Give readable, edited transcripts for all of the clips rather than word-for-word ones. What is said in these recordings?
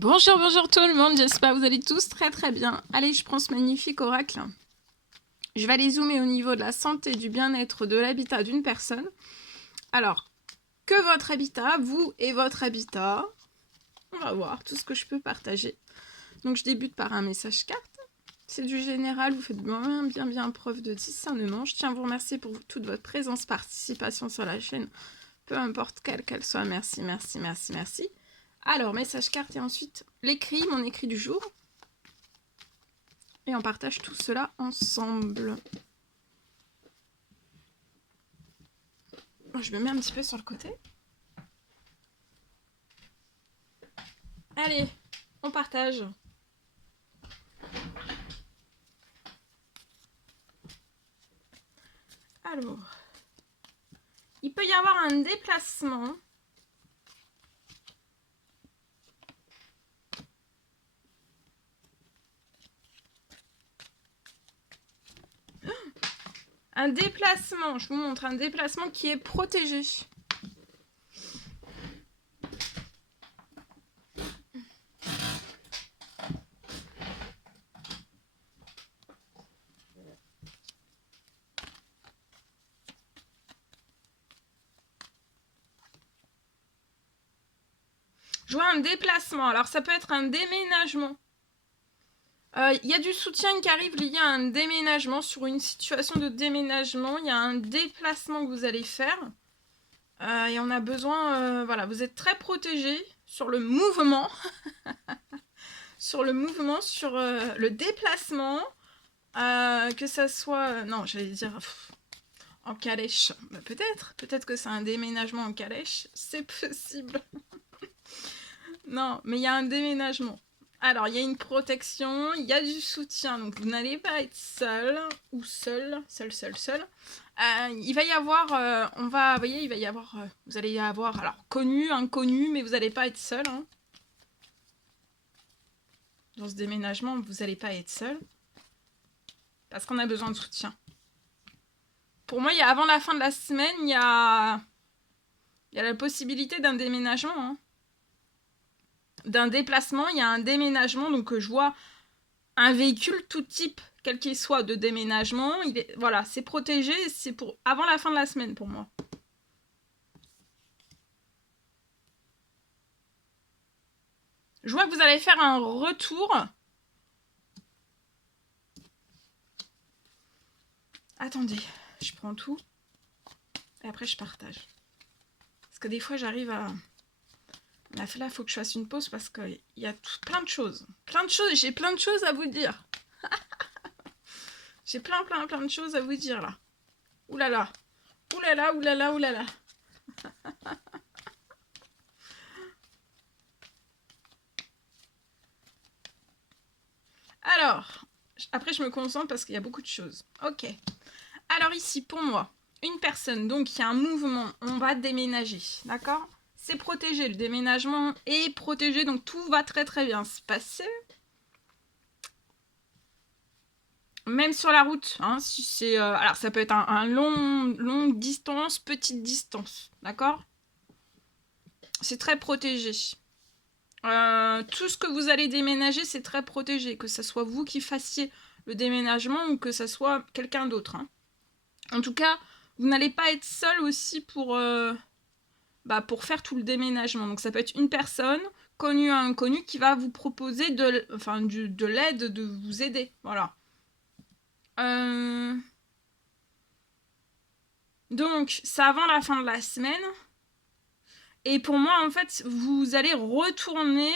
Bonjour, bonjour tout le monde, j'espère que vous allez tous très très bien. Allez, je prends ce magnifique oracle. Je vais aller zoomer au niveau de la santé, du bien-être, de l'habitat d'une personne. Alors, que votre habitat, vous et votre habitat. On va voir tout ce que je peux partager. Donc je débute par un message carte. C'est du général, vous faites bien preuve de discernement. Je tiens à vous remercier pour toute votre présence, participation sur la chaîne, peu importe quelle qu'elle soit. Merci, merci, merci, merci. Alors, message carte et ensuite l'écrit, mon écrit du jour. Et on partage tout cela ensemble. Je me mets un petit peu sur le côté. Allez, on partage. Alors, il peut y avoir un déplacement. Un déplacement, je vous montre un déplacement qui est protégé. Je vois un déplacement, alors ça peut être un déménagement. Il y a du soutien qui arrive lié à un déménagement, sur une situation de déménagement. Il y a un déplacement que vous allez faire. Et on a besoin, voilà, vous êtes très protégé sur le mouvement. Sur le mouvement, sur le déplacement. Que ça soit... non, j'allais dire... en calèche. Bah, peut-être que c'est un déménagement en calèche. C'est possible. Non, mais il y a un déménagement. Alors, il y a une protection, il y a du soutien, donc vous n'allez pas être seul ou seul. Il va y avoir, vous voyez, il va y avoir, vous allez y avoir, alors connu, inconnu, mais vous n'allez pas être seul. Hein. Dans ce déménagement, vous n'allez pas être seul. Parce qu'on a besoin de soutien. Pour moi, avant la fin de la semaine, il y a la possibilité d'un déménagement. Hein. D'un déplacement, il y a un déménagement, donc je vois un véhicule, tout type, quel qu'il soit, de déménagement, voilà, c'est protégé, c'est pour avant la fin de la semaine pour moi. Je vois que vous allez faire un retour. Attendez, je prends tout et après je partage. Parce que des fois j'arrive à... Là, il faut que je fasse une pause parce qu'il y a plein de choses. J'ai plein de choses à vous dire. J'ai plein de choses à vous dire là. Oulala. Oulala. Alors, après je me concentre parce qu'il y a beaucoup de choses. Ok. Alors ici, pour moi, une personne, donc il y a un mouvement, on va déménager, d'accord? C'est protégé, le déménagement est protégé, donc tout va très très bien se passer. Même sur la route, hein, si c'est... alors ça peut être un longue distance, petite distance, d'accord? C'est très protégé. Tout ce que vous allez déménager, c'est très protégé, que ce soit vous qui fassiez le déménagement ou que ce soit quelqu'un d'autre. Hein. En tout cas, vous n'allez pas être seul aussi pour faire tout le déménagement. Donc ça peut être une personne, connue à inconnue, qui va vous proposer de l'aide, de vous aider. Voilà. Donc, c'est avant la fin de la semaine. Et pour moi, en fait, vous allez retourner...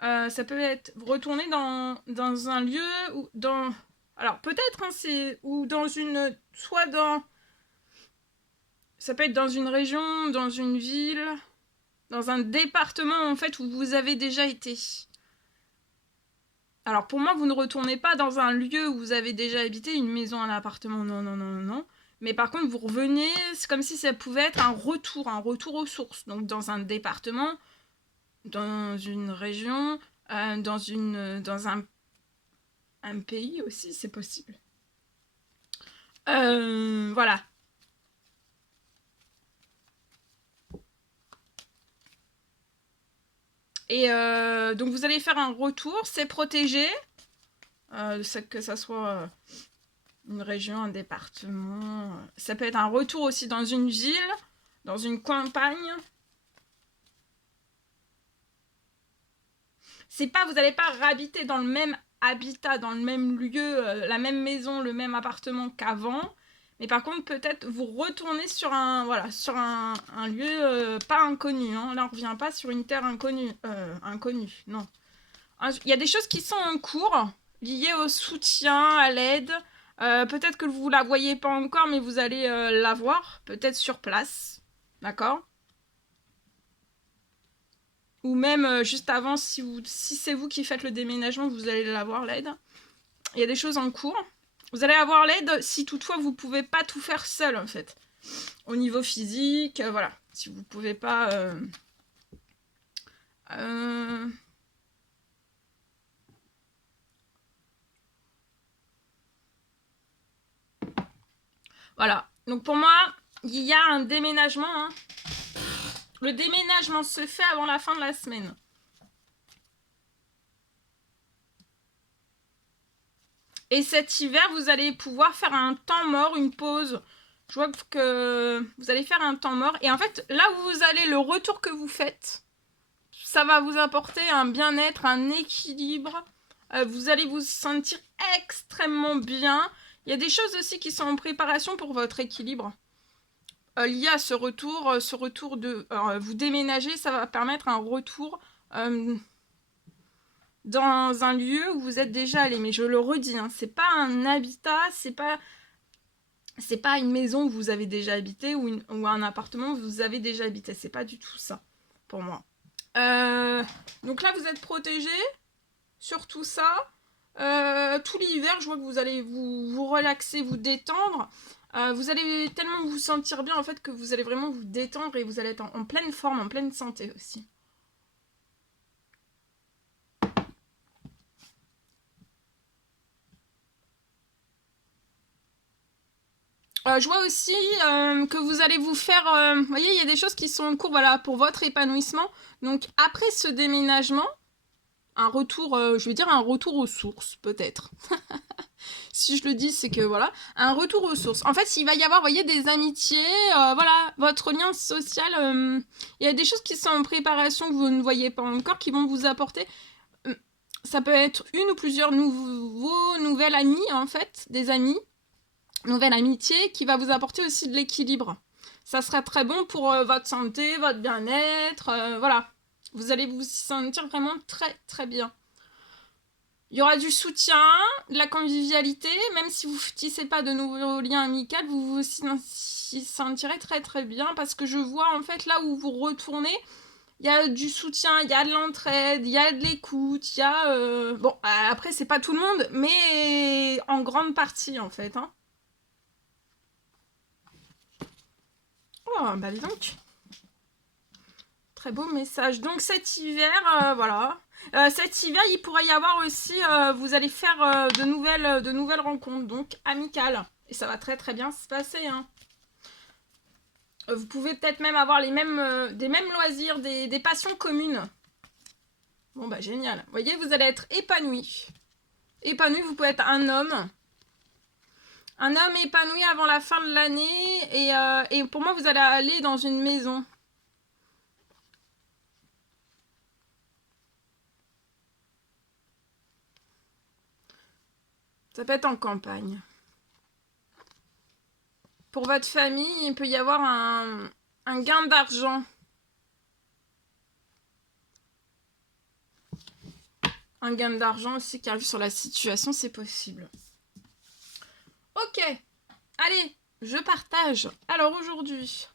ça peut être retourner dans un lieu ou dans... Alors, peut-être, hein, c'est... Ou dans une... Soit dans... Ça peut être dans une région, dans une ville, dans un département, en fait, où vous avez déjà été. Alors, pour moi, vous ne retournez pas dans un lieu où vous avez déjà habité, une maison, un appartement, non. Mais par contre, vous revenez, c'est comme si ça pouvait être un retour aux sources. Donc, dans un département, dans une région, dans un pays aussi, c'est possible. Voilà. Et donc vous allez faire un retour, c'est protégé, que ça soit une région, un département, ça peut être un retour aussi dans une ville, dans une campagne. C'est pas, vous n'allez pas réhabiter dans le même habitat, dans le même lieu, la même maison, le même appartement qu'avant. Mais par contre, peut-être vous retournez sur un, voilà, sur un lieu pas inconnu. Hein. Là, on revient pas sur une terre inconnue. Inconnue, non. Il y a des choses qui sont en cours, liées au soutien, à l'aide. Peut-être que vous la voyez pas encore, mais vous allez la voir, peut-être sur place. D'accord ? Ou même juste avant, si c'est vous qui faites le déménagement, vous allez l'avoir, l'aide. Il y a des choses en cours. Vous allez avoir l'aide si toutefois vous pouvez pas tout faire seul, en fait. Au niveau physique, voilà. Si vous pouvez pas... Voilà. Donc pour moi, il y a un déménagement. Hein. Le déménagement se fait avant la fin de la semaine. Et cet hiver, vous allez pouvoir faire un temps mort, une pause. Je vois que vous allez faire un temps mort. Et en fait, là où vous allez, le retour que vous faites, ça va vous apporter un bien-être, un équilibre. Vous allez vous sentir extrêmement bien. Il y a des choses aussi qui sont en préparation pour votre équilibre. Lié à ce retour de... vous déménager, ça va permettre un retour dans un lieu où vous êtes déjà allé. Mais je le redis, hein, c'est pas un habitat, c'est pas une maison où vous avez déjà habité ou un appartement où vous avez déjà habité. C'est pas du tout ça, pour moi. Donc là, vous êtes protégé sur tout ça. Tout l'hiver, je vois que vous allez vous relaxer, vous détendre. Vous allez tellement vous sentir bien en fait que vous allez vraiment vous détendre et vous allez être en pleine forme, en pleine santé aussi. Je vois aussi que vous allez vous faire... vous voyez, il y a des choses qui sont en cours voilà, pour votre épanouissement. Donc après ce déménagement, un retour, je veux dire un retour aux sources peut-être. Si je le dis, c'est que voilà, un retour aux sources. En fait, il va y avoir, vous voyez, des amitiés, voilà, votre lien social. Il y a des choses qui sont en préparation que vous ne voyez pas encore, qui vont vous apporter. Ça peut être une ou plusieurs nouvelles amies, en fait, des amis, nouvelle amitié, qui va vous apporter aussi de l'équilibre. Ça sera très bon pour votre santé, votre bien-être, voilà. Vous allez vous sentir vraiment très très bien. Il y aura du soutien, de la convivialité, même si vous ne tissez pas de nouveaux liens amicaux, vous vous sentirez très très bien parce que je vois en fait là où vous retournez, il y a du soutien, il y a de l'entraide, il y a de l'écoute, il y a... Bon, après c'est pas tout le monde, mais en grande partie en fait. Hein. Oh, bah dis donc. Très beau message. Donc cet hiver, voilà. Cet hiver, il pourrait y avoir aussi, vous allez faire de nouvelles rencontres, donc amicales. Et ça va très très bien se passer. Hein. Vous pouvez peut-être même avoir des mêmes loisirs, des passions communes. Bon bah génial. Vous voyez, vous allez être épanoui. Épanoui, vous pouvez être un homme. Un homme épanoui avant la fin de l'année. Et pour moi, vous allez aller dans une maison. Ça peut être en campagne. Pour votre famille, il peut y avoir un gain d'argent. Un gain d'argent aussi qui arrive sur la situation, c'est possible. Ok, allez, je partage. Alors aujourd'hui...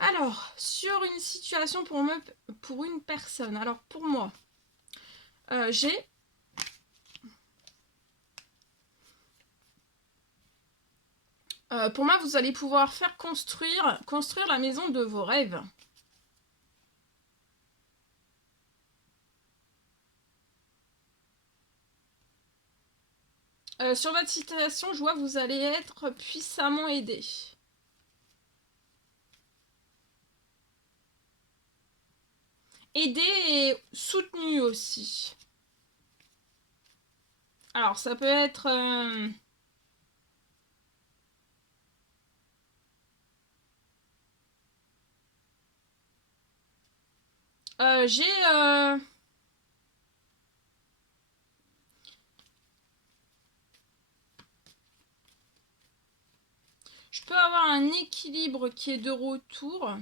Alors, sur une situation pour une personne, alors pour moi, j'ai... pour moi, vous allez pouvoir faire construire la maison de vos rêves. Sur votre situation, je vois que vous allez être puissamment aidé. Aidé et soutenu aussi. Alors, ça peut être... j'ai... Je peux avoir un équilibre qui est de retour.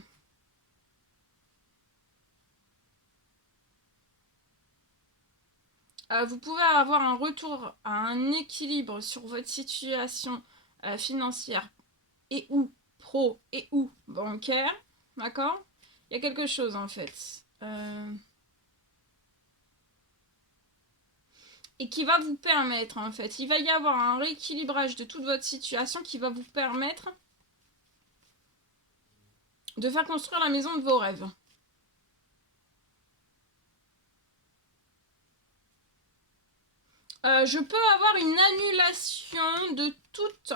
Vous pouvez avoir un retour à un équilibre sur votre situation financière et ou pro et ou bancaire. D'accord? Il y a quelque chose en fait. Et qui va vous permettre en fait. Il va y avoir un rééquilibrage de toute votre situation qui va vous permettre de faire construire la maison de vos rêves. Je peux avoir une annulation de toute...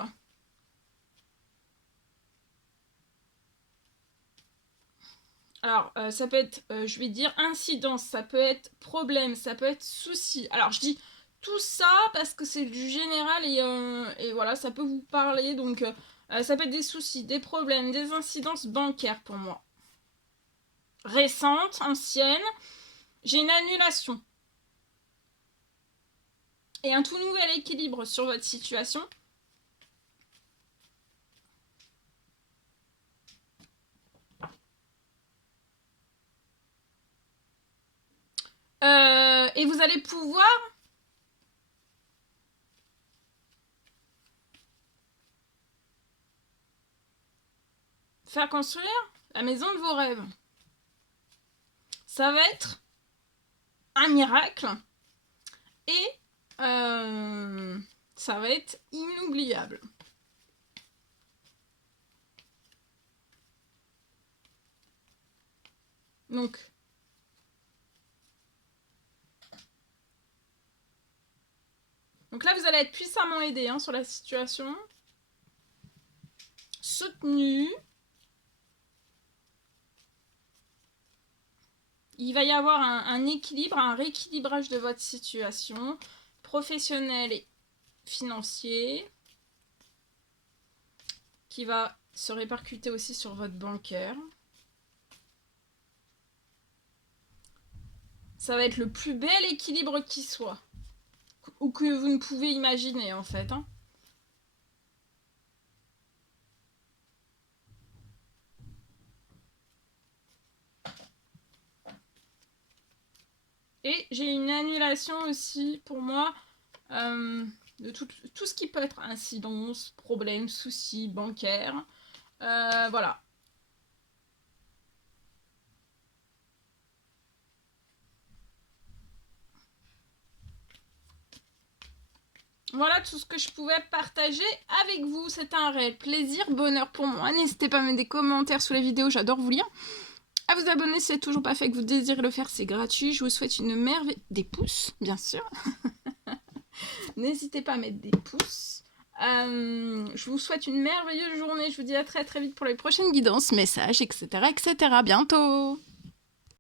Alors, ça peut être, je vais dire, incidence, ça peut être problème, ça peut être souci. Alors, je dis tout ça parce que c'est du général et voilà, ça peut vous parler. Donc, ça peut être des soucis, des problèmes, des incidences bancaires pour moi. Récentes, anciennes. J'ai une annulation. Et un tout nouvel équilibre sur votre situation. Et vous allez pouvoir faire construire la maison de vos rêves. Ça va être un miracle et ça va être inoubliable. Donc là, vous allez être puissamment aidé hein, sur la situation. Soutenu. Il va y avoir un équilibre, un rééquilibrage de votre situation professionnelle et financier qui va se répercuter aussi sur votre bancaire. Ça va être le plus bel équilibre qui soit. Ou que vous ne pouvez imaginer en fait. Hein. Et j'ai une annulation aussi pour moi de tout ce qui peut être incidence, problème, soucis bancaires. Voilà. Voilà tout ce que je pouvais partager avec vous. C'était un réel plaisir, bonheur pour moi. N'hésitez pas à mettre des commentaires sous les vidéos, j'adore vous lire. À vous abonner si ce n'est toujours pas fait et que vous désirez le faire, c'est gratuit. Je vous souhaite une merveille... Des pouces, bien sûr. N'hésitez pas à mettre des pouces. Je vous souhaite une merveilleuse journée. Je vous dis à très très vite pour les prochaines guidances, messages, etc. etc. Bientôt.